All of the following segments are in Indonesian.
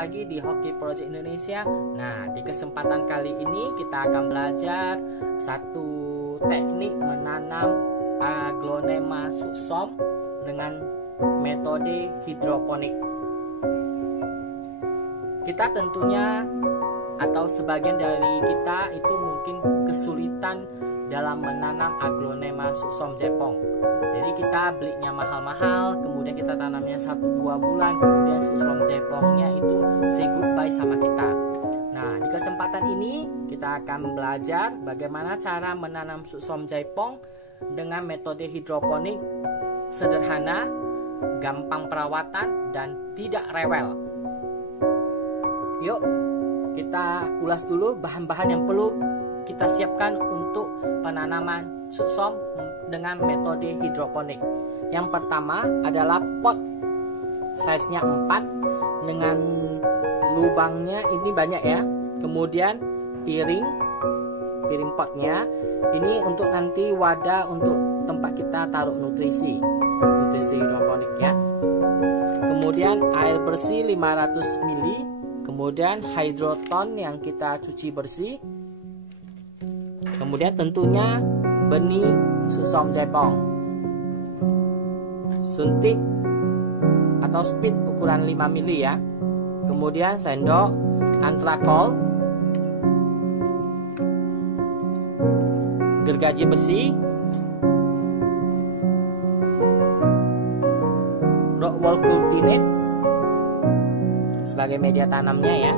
lagi di Hoki Project Indonesia. Nah, di kesempatan kali ini kita akan belajar satu teknik menanam Aglonema sucsom dengan metode hidroponik. Kita tentunya atau sebagian dari kita itu mungkin kesulitan dalam menanam Aglonema sucsom Jepang. Jadi kita belinya mahal-mahal, kemudian kita tanamnya 1-2 bulan, kemudian sucsom Jepangnya itu say goodbye sama kita. Nah, di kesempatan ini kita akan belajar bagaimana cara menanam sucsom Jepang dengan metode hidroponik sederhana, gampang perawatan, dan tidak rewel. Yuk, kita ulas dulu bahan-bahan yang perlu kita siapkan untuk penanaman sucsom dengan metode hidroponik. Yang pertama adalah pot size-nya 4 dengan lubangnya ini banyak ya. Kemudian piring potnya ini untuk nanti wadah untuk tempat kita taruh nutrisi hidroponik ya. Kemudian air bersih 500 ml, kemudian hydroton yang kita cuci bersih. Kemudian tentunya benih sucsom Jepang, suntik atau speed ukuran 5 ml ya. Kemudian sendok antrakol, gergaji besi, rock wool cultinate sebagai media tanamnya ya.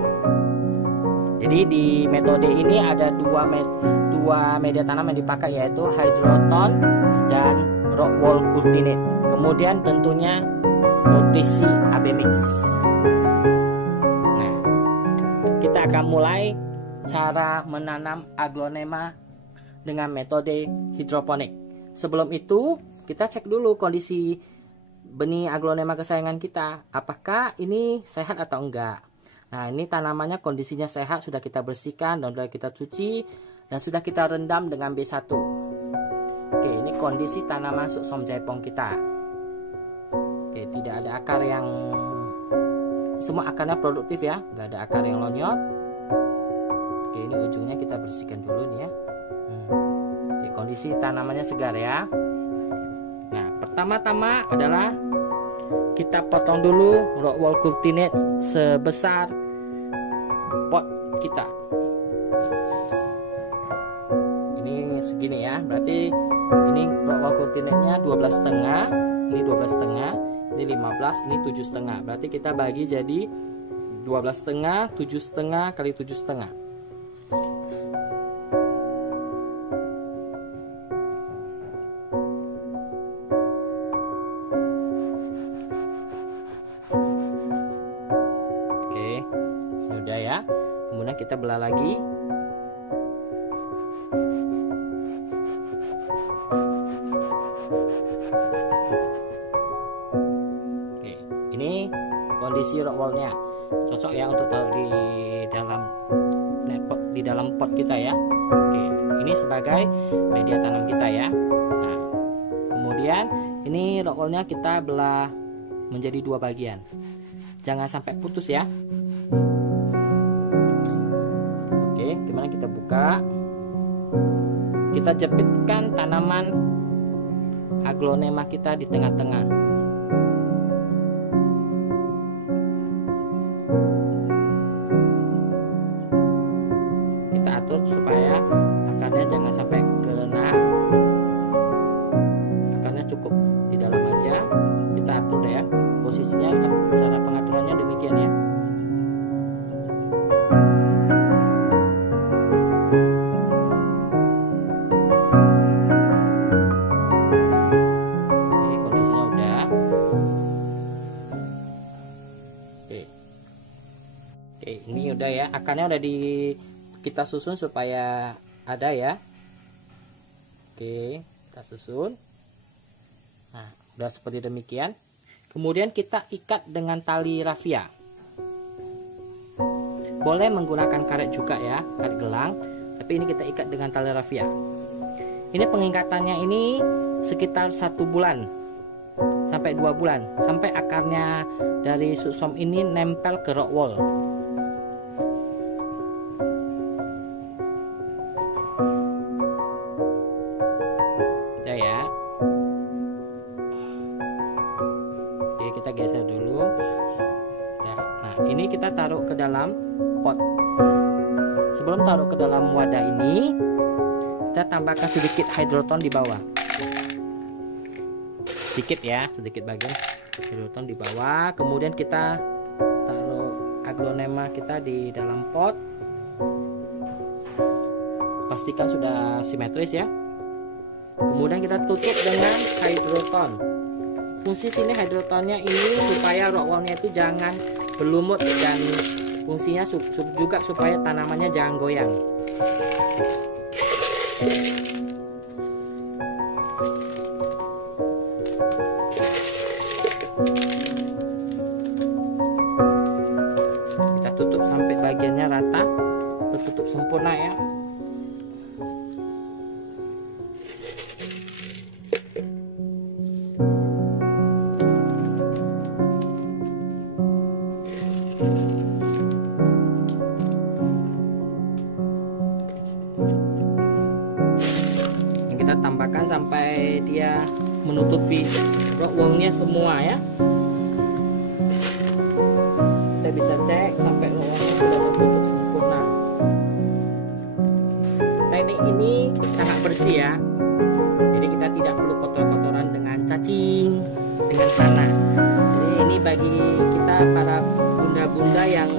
Jadi di metode ini ada dua media tanam yang dipakai, yaitu hydroton dan rock wool cultinate. Kemudian tentunya nutrisi AB mix. Nah, kita akan mulai cara menanam Aglonema dengan metode hidroponik. Sebelum itu kita cek dulu kondisi benih Aglonema kesayangan kita, apakah ini sehat atau enggak. Nah, ini tanamannya kondisinya sehat, sudah kita bersihkan dan sudah kita cuci dan sudah kita rendam dengan B1. Oke, ini kondisi tanaman sucsom Jepang kita. Oke, tidak ada akar yang, semua akarnya produktif ya, nggak ada akar yang lonyot. Oke, ini ujungnya kita bersihkan dulu nih ya. Oke, kondisi tanamannya segar ya. Nah, pertama-tama adalah kita potong dulu rock wool cultinate sebesar pot kita. Ini segini ya, berarti ini rock wool cultinate-nya 12,5, ini 12,5, ini 15, ini 7,5. Berarti kita bagi jadi 12,5, 7,5 kali 7,5. Udah ya, kemudian kita belah lagi. Oke, ini kondisi rock wool-nya cocok ya untuk taruh di dalam pot kita ya. Oke, ini sebagai media tanam kita ya. Nah, kemudian ini rock wool-nya kita belah menjadi 2 bagian, jangan sampai putus ya. Gimana kita buka, kita jepitkan tanaman Aglonema kita di tengah-tengah. Kita atur supaya akarnya jangan sampai kena, akarnya cukup di dalam aja. Kita atur deh ya posisinya, cara pengaturannya demikian ya. Oke, ini udah ya, akarnya udah kita susun supaya ada ya. Oke, kita susun. Nah, udah seperti demikian. Kemudian kita ikat dengan tali rafia. Boleh menggunakan karet juga ya, karet gelang, tapi ini kita ikat dengan tali rafia. Ini pengikatannya ini sekitar 1 bulan. sampai 2 bulan, sampai akarnya dari suksom ini nempel ke rock wool. Udah ya. Oke, kita geser dulu. Nah, ini kita taruh ke dalam pot. Sebelum taruh ke dalam wadah ini, kita tambahkan sedikit hydroton di bawah. Sedikit ya, sedikit bagian hydroton di bawah. Kemudian kita taruh aglonema kita di dalam pot. Pastikan sudah simetris ya. Kemudian kita tutup dengan hydroton. Fungsi sini hydrotonnya ini supaya rock woolnya itu jangan berlumut, dan fungsinya juga supaya tanamannya jangan goyang. Kita tutup sampai bagiannya rata, tertutup sempurna ya. Kita tambahkan sampai dia menutupi rock woolnya semua ya. Kita bisa cek sampai rock woolnya sudah tertutup sempurna. Teknik ini sangat bersih ya, jadi kita tidak perlu kotor-kotoran dengan cacing, dengan tanah. Jadi ini bagi kita para bunda-bunda yang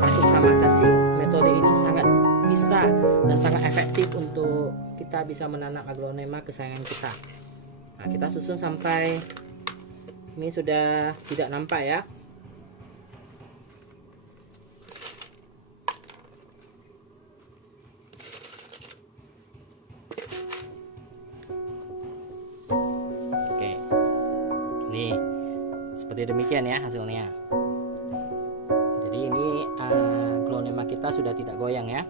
takut sama cacing, metode ini sangat bisa dan sangat efektif untuk kita bisa menanam aglonema kesayangan kita. Nah, kita susun sampai ini sudah tidak nampak ya. Oke, ini seperti demikian ya hasilnya. Jadi ini aglonema kita sudah tidak goyang ya.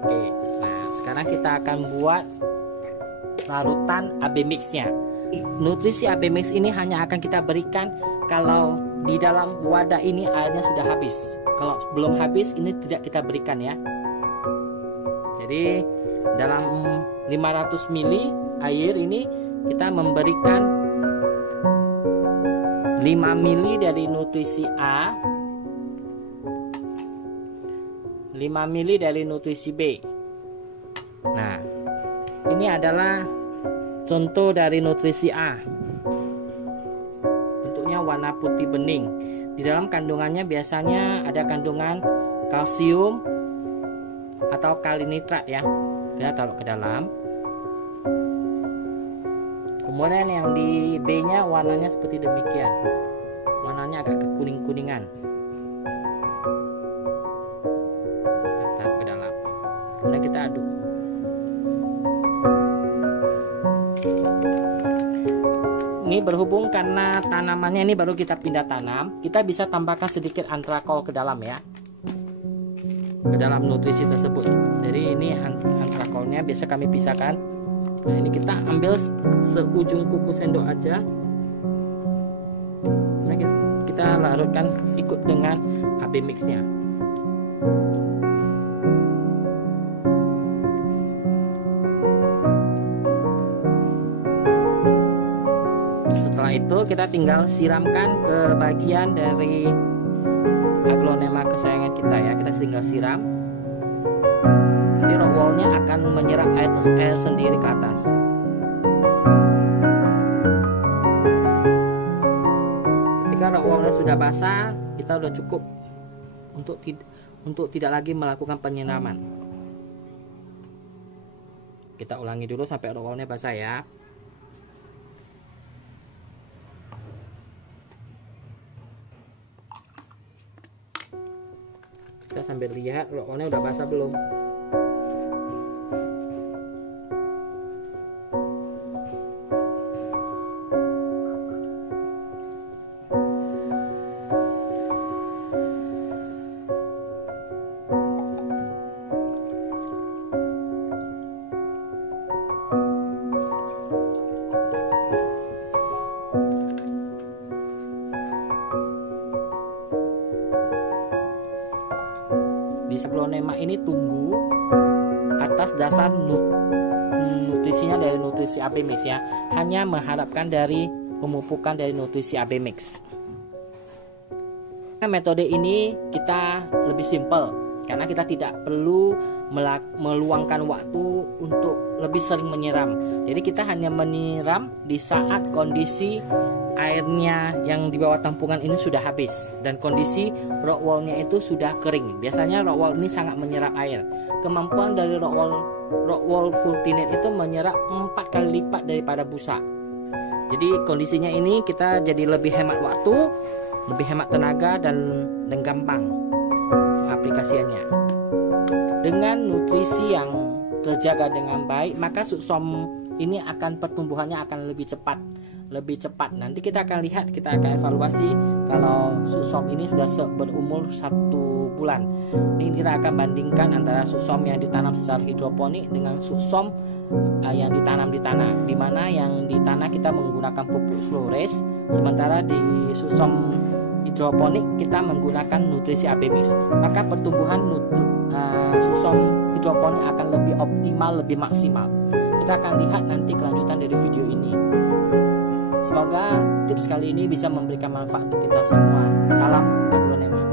Oke, nah sekarang kita akan buat larutan AB mixnya. Nutrisi AB mix ini hanya akan kita berikan kalau di dalam wadah ini airnya sudah habis. Kalau belum habis ini tidak kita berikan ya. Jadi dalam 500 ml air ini kita memberikan 5 ml dari nutrisi A, 5 ml dari nutrisi B. Nah, ini adalah contoh dari nutrisi A. Bentuknya warna putih bening. Di dalam kandungannya biasanya ada kandungan kalsium atau kali nitrat ya. Kita taruh ke dalam. Kemudian yang di B-nya warnanya seperti demikian. Warnanya agak kekuning-kuningan. Taruh ke dalam. Kemudian kita aduk. Ini berhubung karena tanamannya ini baru kita pindah tanam, kita bisa tambahkan sedikit antrakol ke dalam ya, ke dalam nutrisi tersebut. Jadi ini antrakolnya biasa kami pisahkan. Nah, ini kita ambil seujung kuku sendok aja. Nah, kita larutkan ikut dengan AB mixnya. Setelah itu kita tinggal siramkan ke bagian dari aglonema kesayangan kita ya. Kita tinggal siram. Nanti rock woolnya akan menyerap air sendiri ke atas. Ketika rock woolnya sudah basah, kita sudah cukup untuk tidak lagi melakukan penyiraman. Kita ulangi dulu sampai rock woolnya basah ya. Kita sambil lihat rock woolnya udah basah belum. ini tumbuh atas dasar nutrisinya dari nutrisi AB Mix ya, hanya mengharapkan dari pemupukan dari nutrisi AB Mix. Metode ini kita lebih simpel karena kita tidak perlu meluangkan waktu untuk lebih sering menyiram. Jadi kita hanya menyiram di saat kondisi airnya yang di bawah tampungan ini sudah habis dan kondisi rock wallnya itu sudah kering. Biasanya rock wall ini sangat menyerap air. Kemampuan dari rock wall Kultinet itu menyerap 4 kali lipat daripada busa. Jadi kondisinya ini kita jadi lebih hemat waktu, lebih hemat tenaga dan gampang aplikasiannya. Dengan nutrisi yang terjaga dengan baik, maka suksom ini pertumbuhannya akan lebih cepat. Nanti kita akan lihat, kita akan evaluasi kalau suksom ini sudah berumur 1 bulan. Ini kita akan bandingkan antara suksom yang ditanam secara hidroponik dengan suksom yang ditanam di tanah. Di mana yang di tanah kita menggunakan pupuk slow raise, sementara di suksom hidroponik kita menggunakan nutrisi AB Mix. Maka pertumbuhan suksom hidroponik akan lebih optimal, lebih maksimal. Kita akan lihat nanti kelanjutan dari video ini. Semoga tips kali ini bisa memberikan manfaat untuk kita semua. Salam aglonema.